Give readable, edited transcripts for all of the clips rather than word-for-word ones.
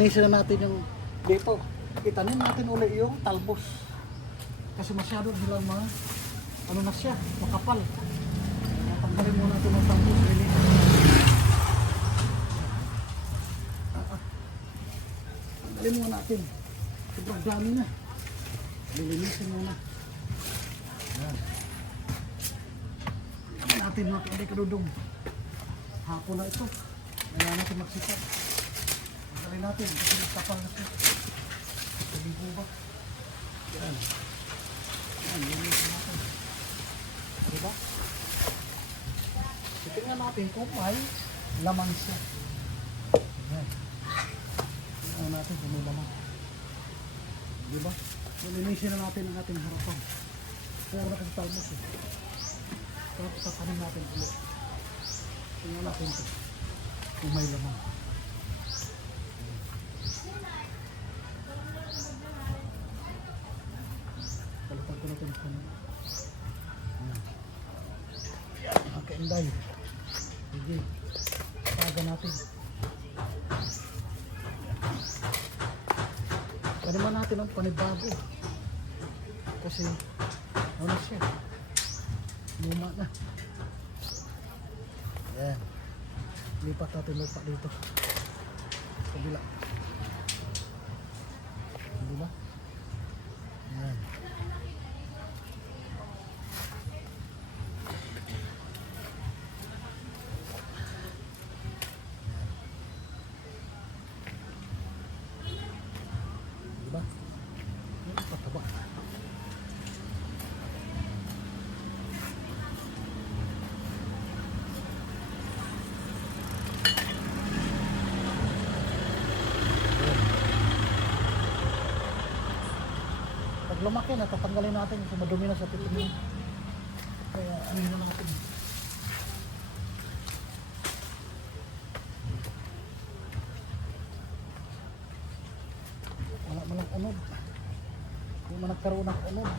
linisin na natin yung dito. Itanim natin uli yung talbos. Kasi masyado silang mga ano na siya, makapal. Tanggalin muna natin yung talbos. Linisin. Tanggalin muna natin. Sobrang dami na. Lilinisin muna. Ayan. Linisin natin mga kanday kadudong. Hapon na ito. Kaya natin magsipat. Tanggalin natin kasi nagkapal na ito. Sabi po ba? Yan. Yan, linisin natin. Diba? Tingnan natin kung may laman siya. Yan. Tingnan natin kung may laman. Diba? Linisin na natin ang ating harapan. Kaya na kasi talbos eh. Tapos tatanim natin ulit. Tingnan natin ito. Kung may laman. Palitan ko natin ito. Ayan. Ang kainday. Sige. Taga natin. Paniman natin ang panibago. Kasi ano siya? Luma na. Ayan. Lipat natin lupa dito. Kabila. Diba? Ayan. Diba? Ayan, pataba. Pag lumaki na, tatanggalin natin kasi madumi na sa titingin. Kaya ano na natin. Wala man ang unod. Hindi man nagkaroon ng unod.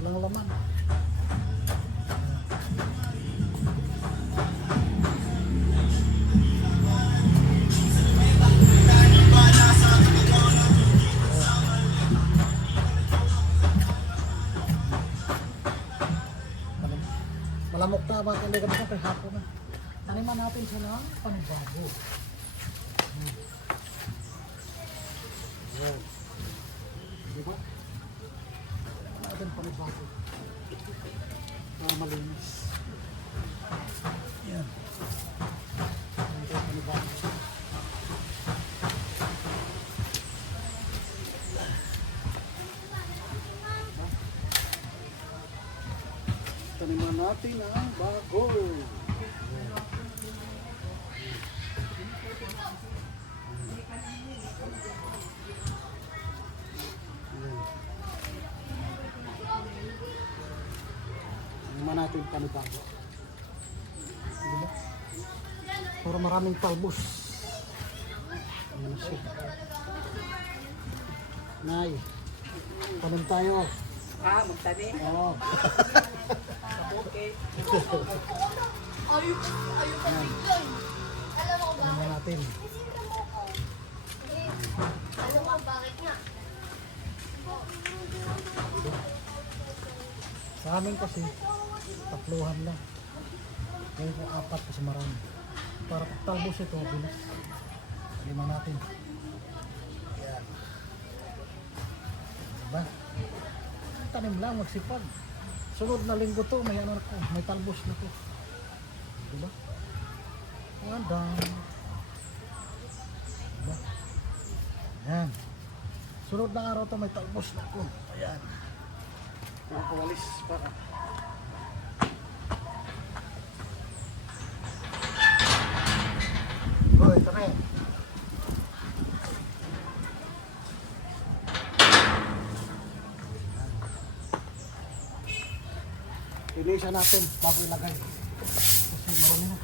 Walang laman. Malamok na mga kanday kami sa hapon na. Taniman natin siya ng panibago. Wow. Diba? Taniman natin panibago. Para malinis. Yan. Taniman panibago. Taniman natin ang bago. Taniman natin panibago. Diba? Para maraming talbos. Ayan na siya. Nay, tanim tayo. Magtanim? Oo. Okay. Ayun pa biglang. Alam mo ba? Taniman natin. Alam mo bakit nga? Sa amin kasi, tatluhan lang. Ngayon kung apat kasi marami. Para talbos ito, bilis. Lima natin. Ayan. Diba? Tanim lang, magsipag. Sunod na linggo to, may ano na ko, may talbos na to. Diba? Ayan. Diba? Ayan. Sunod na araw to, may talbos na ko. Ayan. Nakakawalis para. Hoy, tara. Linisan natin bago ilagay. Kasi marami na.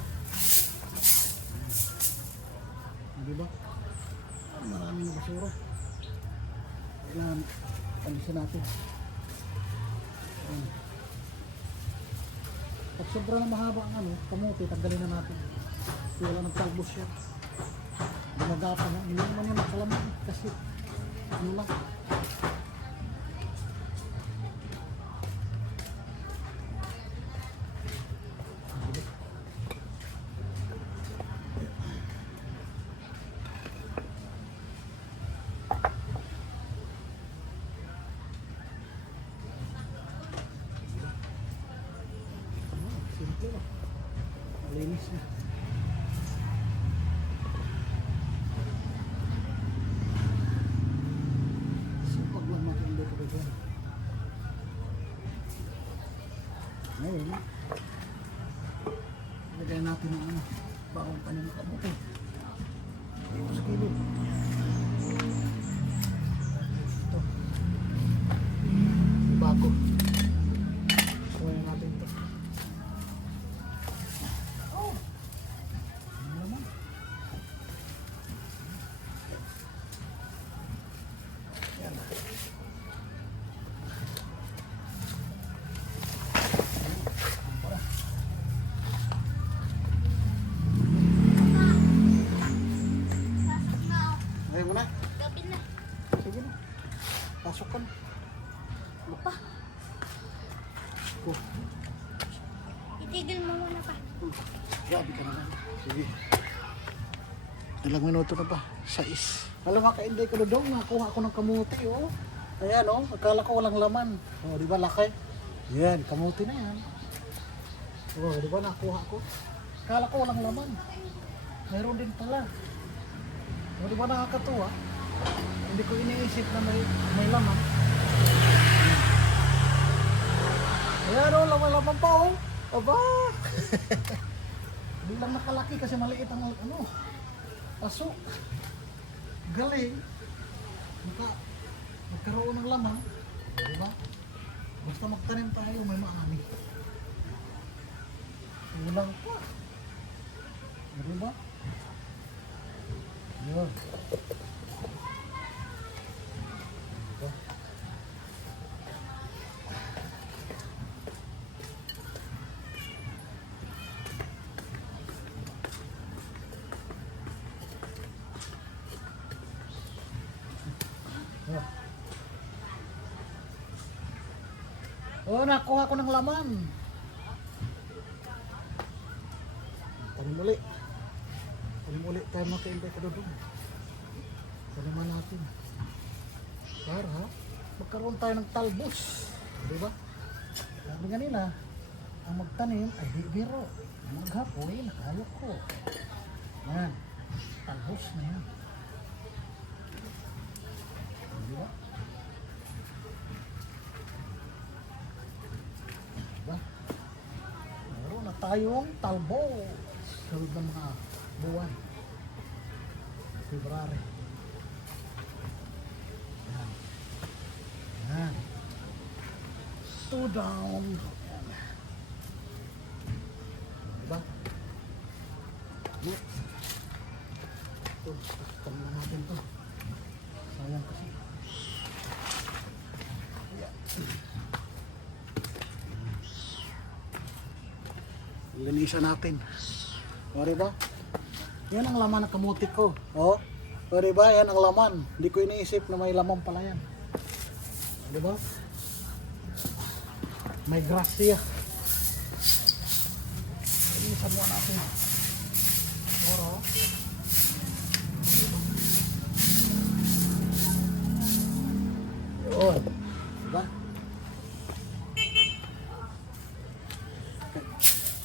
Diba? Marami na basura. Kailangan alisin natin. Ayan. Pag sobra na mahaba ang kamuti, tanggalin na natin. Kasi wala nagtalbos siya. Pinagapan na. Hindi naman yung nakalaman. Kasi, ano lang. Simple lang. Malinis na. Sipag lang natin dito ba dyan. Ngayon, lagay natin ng ano, bagong panin na kabuti. Dito sa kilid. Ito. Bago. Kuha natin ito. Ano naman? Yan. Pasok na ako. Ayaw mo na? Gabi na. Sige na. Pasok ka na. Pa, Oh, itigil mo muna pa. grabe ka naman. Sige. Ilang minuto na ba? 6. Alam mo, ka-enday ko na daw. Nakuha ako ng kamuti, oh. Ayan, oh. Akala ko walang laman. Oh, di ba laki? Yan, kamuti na yan. Oh, di ba nakuha ko? Akala ko walang laman. Mayroon din pala. Oh, di ba nakakatuwa? Hindi ko iniisip na may laman. Ayan, oh. Laman pa, oh. Aba! Hindi lang nakalaki kasi maliit ang ano. Pasok. Galing. Magkaroon ng laman. Diba? Basta magtanim tayo, may maani. Ulang pa. Diba? Yun. Diba? Yeah. Oh, nakuha ko ng laman. Tanim uli. Tanim uli tayo makaintay ka doon. Taniman natin. Para magkaroon tayo ng talbos. Diba? Sabi nga nila, ang magtanim ay di biro. Maghapoy, nakayok ko. Yan. Talbos na yan. Diba? Diba? Meron na tayong talbos. Sunod ng mga buwan. February. Yan. Yan. So down. Yan. Diba? Next. Ito, takpan na natin to. Sayang kasi. Linisan natin. O, diba? Yan ang laman ng kamuti ko. O, diba? Yan ang laman. Hindi ko iniisip na may laman pala yan. O, diba? May grasya. Linisan mo natin. Oro. Yun. Diba?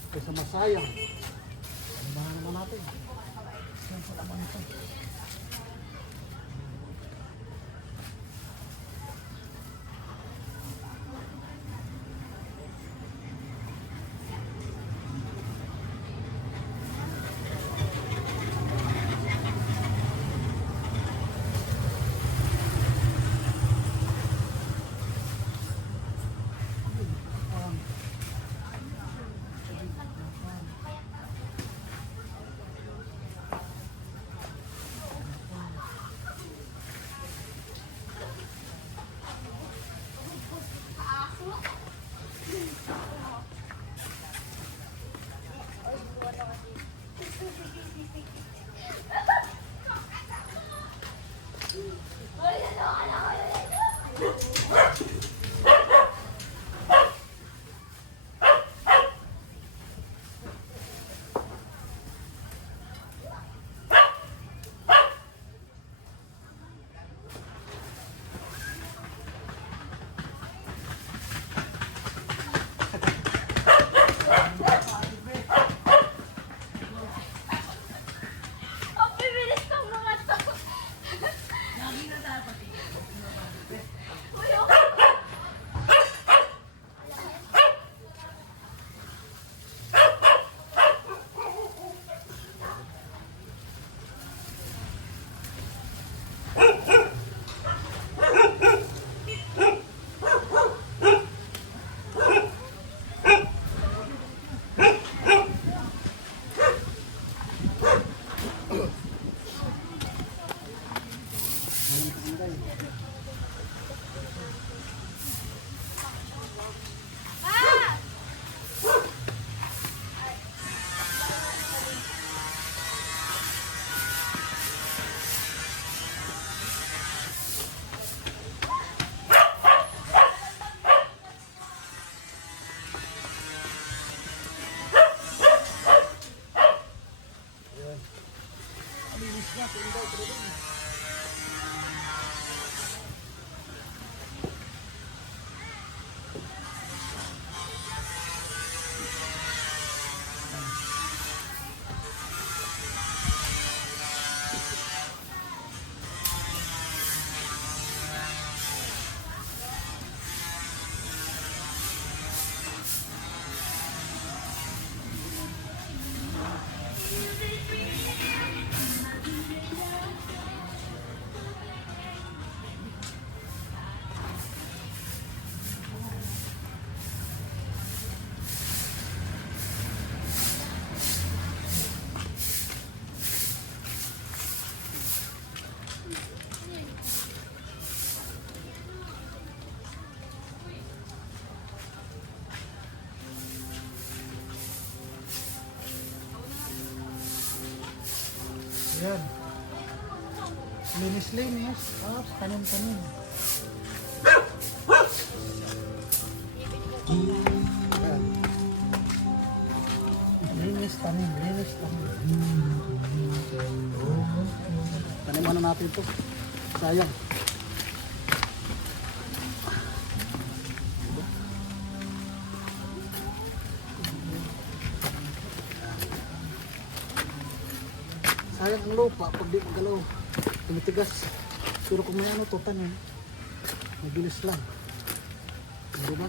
Kaysa masayang. Ano naman natin? Yan sa laman ito. Ang bibilis ng mga to. Uy, okay. Ah! Linis na, pindaw, pero yan. Linis-linis. Tapos tanim-tanim. Yan. Linis, tanim. Linis, tanim. Taniman na natin ito. Sayang. Sayang ang lupa pag di magalaw. Tumitigas. Pero kung may ano to tanim, mabilis lang. Diba?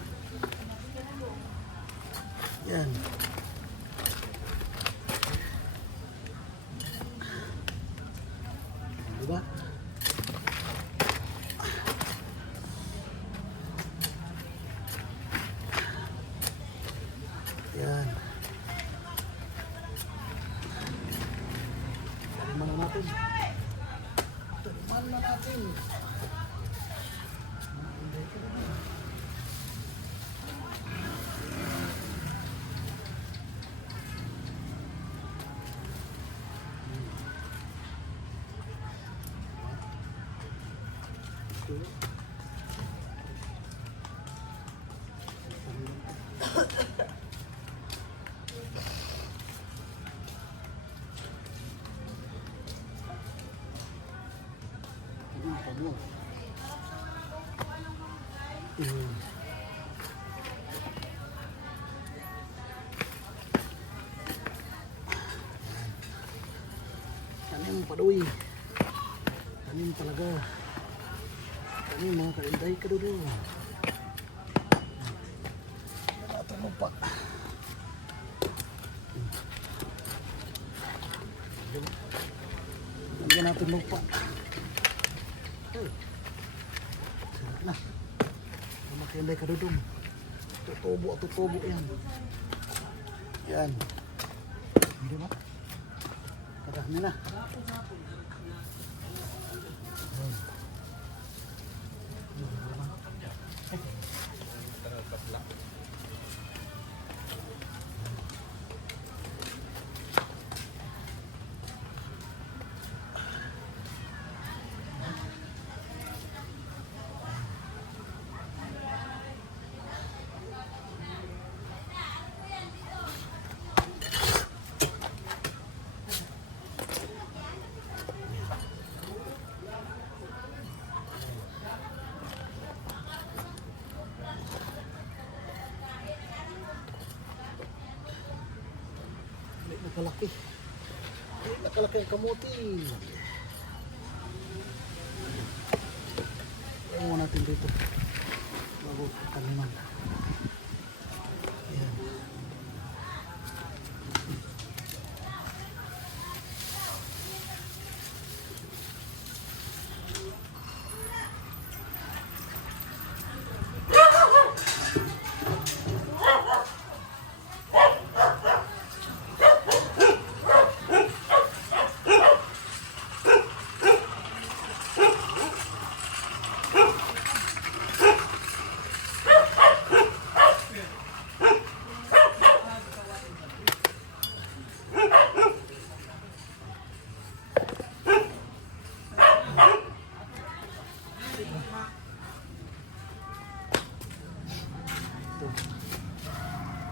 Yan. Diba? Yan. Taniman na natin. Taniman na natin. Tanim padoy. Tanim talaga. Tanim mga kainday kadudo. Natin lupa. Lagyan natin lupa. Sarap na. Mga kainday kadudo. Tutubo yan. Yan. Hindi ba? Kadami na. kalaki. Nakalaki ang kamuti. Ayan mo natin dito. Bago kaliman. Ayan.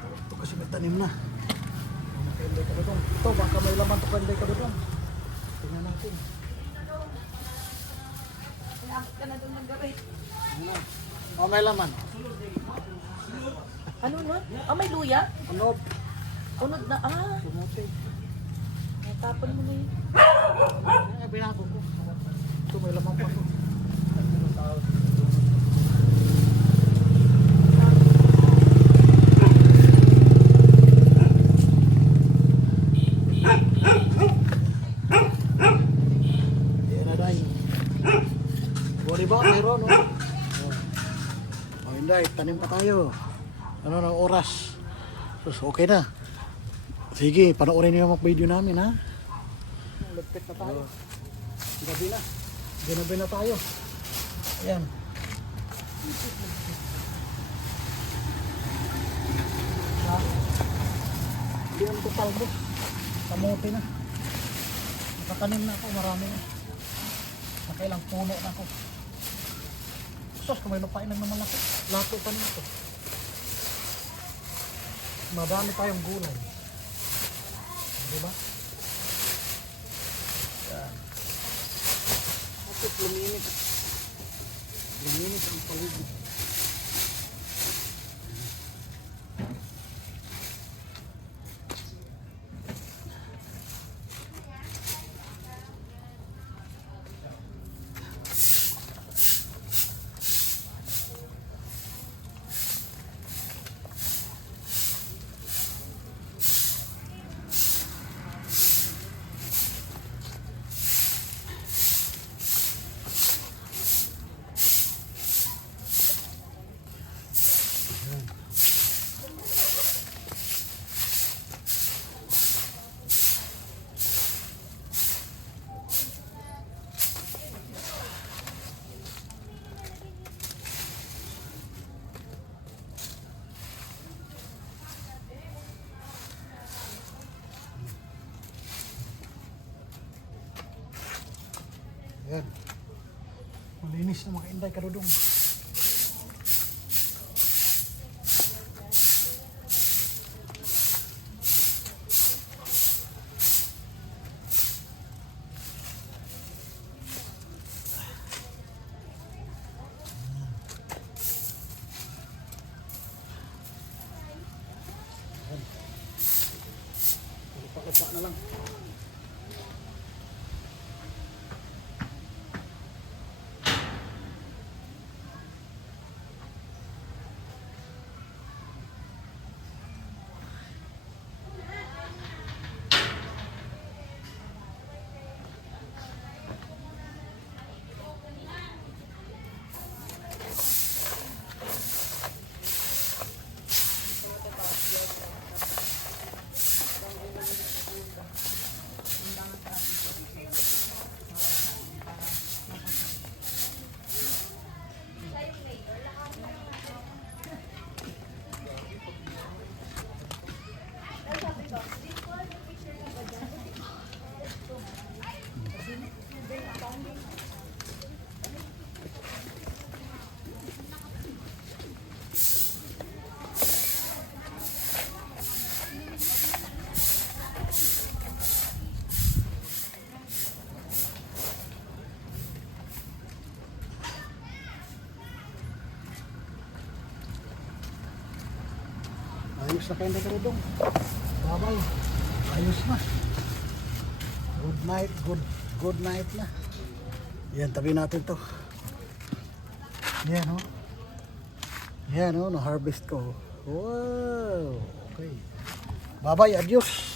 Ito kasi may tanim na. Nakainday ka doon. Ito, baka may laman ito kainday ka doon. Tingnan natin. Inabot ka na doon ng gabi. Ayan. Oh, may laman. Ano na? Ah, may luya? Unod. Unod na. Ah, Kamuti. natapon mo na yun. Ayan, binago ko. Ito, may laman pa to. Ayan na dahil. O, diba? Mayroon, no? O, hindi. Tanim pa tayo. Ano na oras? Sus, okay na. Sige, panoorin niyo yung video namin, ha? Lagpit na tayo. Gabi na. Ginabi na tayo. Ayan. Hindi ang total mo. Kamote na. Nakatanim na ako, marami na. Nakailang puno na ako. Sus, kung may lupain lang naman ako. Lato pa nito. Madami tayong gulay. Diba? Yan. At luminis. Luminis ang paligid. Ayan. Malinis na mga inday karudong. Lupa-lupa na lang. Ayos na kayo na karudong. Babay. Ayos na. Good night, good night na. Yan, tabi natin to. Yan oh. Yan oh, na-harvest ko. Wow. Okay. Bye-bye, adios.